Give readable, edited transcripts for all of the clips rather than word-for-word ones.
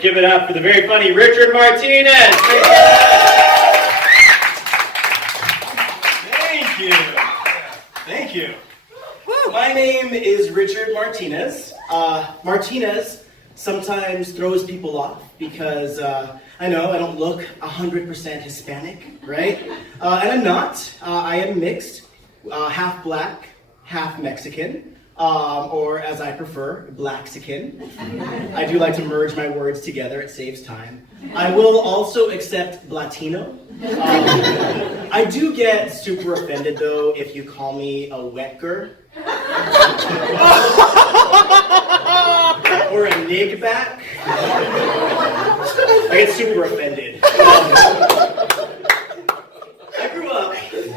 Give it up for the very funny Richard Martinez. Thank you. Thank you. My name is Richard Martinez. Martinez sometimes throws people off because I know I don't look 100% Hispanic, right? And I'm not. I am mixed, half black, half Mexican. Or as I prefer, Blaxican. I do like to merge my words together, it saves time. I will also accept Latino. I do get super offended though if you call me a wetger. Or a nigback. I get super offended. I grew up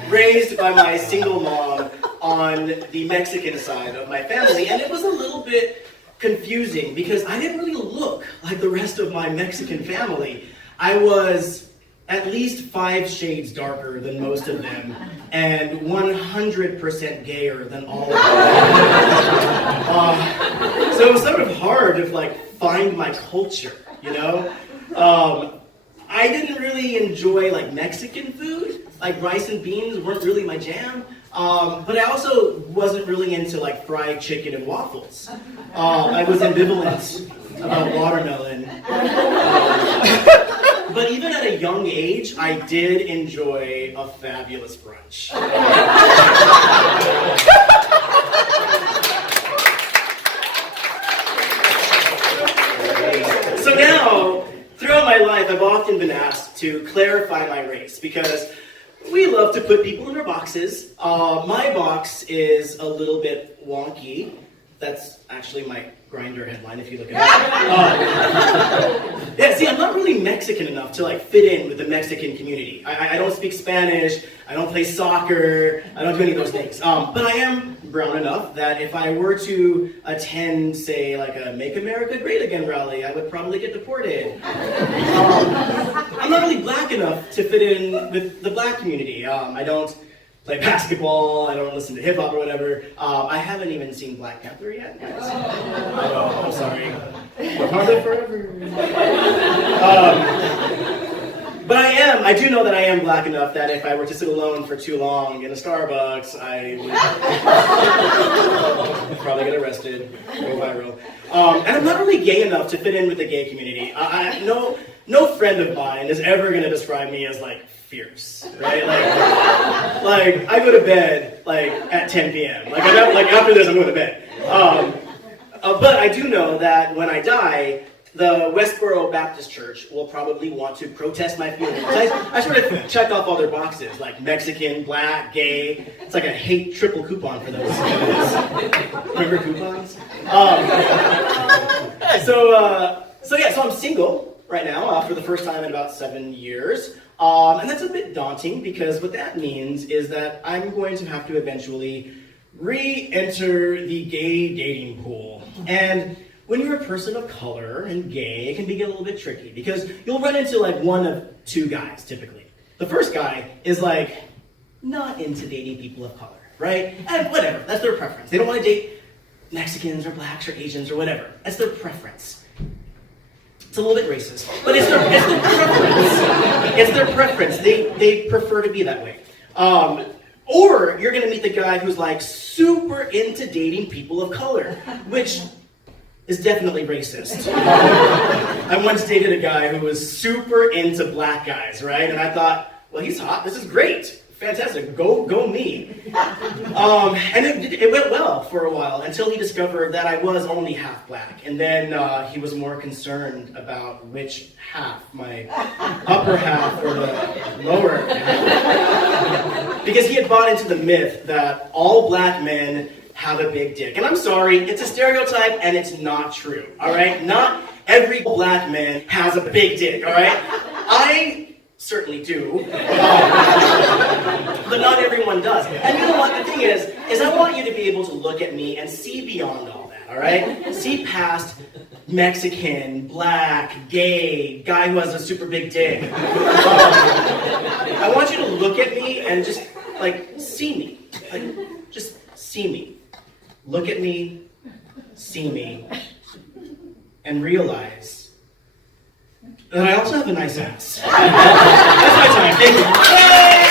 raised by my single mom on the Mexican side of my family, and it was a little bit confusing because I didn't really look like the rest of my Mexican family. I was at least 5 shades darker than most of them, and 100% gayer than all of them. So it was sort of hard to find my culture, you know? I didn't really enjoy Mexican food. Rice and beans weren't really my jam. But I also wasn't really into fried chicken and waffles. I was ambivalent about watermelon. But even at a young age, I did enjoy a fabulous brunch. So now, throughout my life, I've often been asked to clarify my race because we love to put people in their boxes. My box is a little bit wonky. That's actually my Grindr headline if you look at it. Yeah, see, I'm not really Mexican enough to fit in with the Mexican community. I don't speak Spanish, I don't play soccer, I don't do any of those things. But I am brown enough that if I were to attend, say, a Make America Great Again rally, I would probably get deported. I'm not really black enough to fit in with the black community. I don't play basketball, I don't listen to hip hop or whatever. I haven't even seen Black Panther yet. Oh, I'm sorry. Wakanda forever. But I do know that I am black enough that if I were to sit alone for too long in a Starbucks, I would probably get arrested, go viral. And I'm not really gay enough to fit in with the gay community. No friend of mine is ever going to describe me as fierce, right? I go to bed at 10 p.m. After this, I'm going to bed. But I do know that when I die, the Westboro Baptist Church will probably want to protest my funeral. I sort of check off all their boxes, Mexican, black, gay. It's a hate triple coupon for those. Remember coupons? So I'm single right now for the first time in about 7 years. And that's a bit daunting because what that means is that I'm going to have to eventually re-enter the gay dating pool. And when you're a person of color and gay, it can get a little bit tricky because you'll run into one of 2 guys typically. The first guy is not into dating people of color, right? And whatever, that's their preference. They don't want to date Mexicans or blacks or Asians or whatever. That's their preference. It's a little bit racist, but it's their preference. It's their preference. They prefer to be that way. Or you're going to meet the guy who's super into dating people of color, which is definitely racist. I once dated a guy who was super into black guys, right? And I thought, well, he's hot. This is great. Fantastic. Go me. And it went well for a while until he discovered that I was only half black. And then he was more concerned about which half, my upper half or the lower half. Because he had bought into the myth that all black men have a big dick. And I'm sorry, it's a stereotype and it's not true, all right? Not every black man has a big dick, all right? I certainly do, but not everyone does. And you know what, the thing is I want you to be able to look at me and see beyond all that, all right? See past Mexican, black, gay, guy who has a super big dick. I want you to look at me and just, see me. Just see me. Look at me, see me, and realize And I also have a nice ass. That's my time. Thank you. Yay!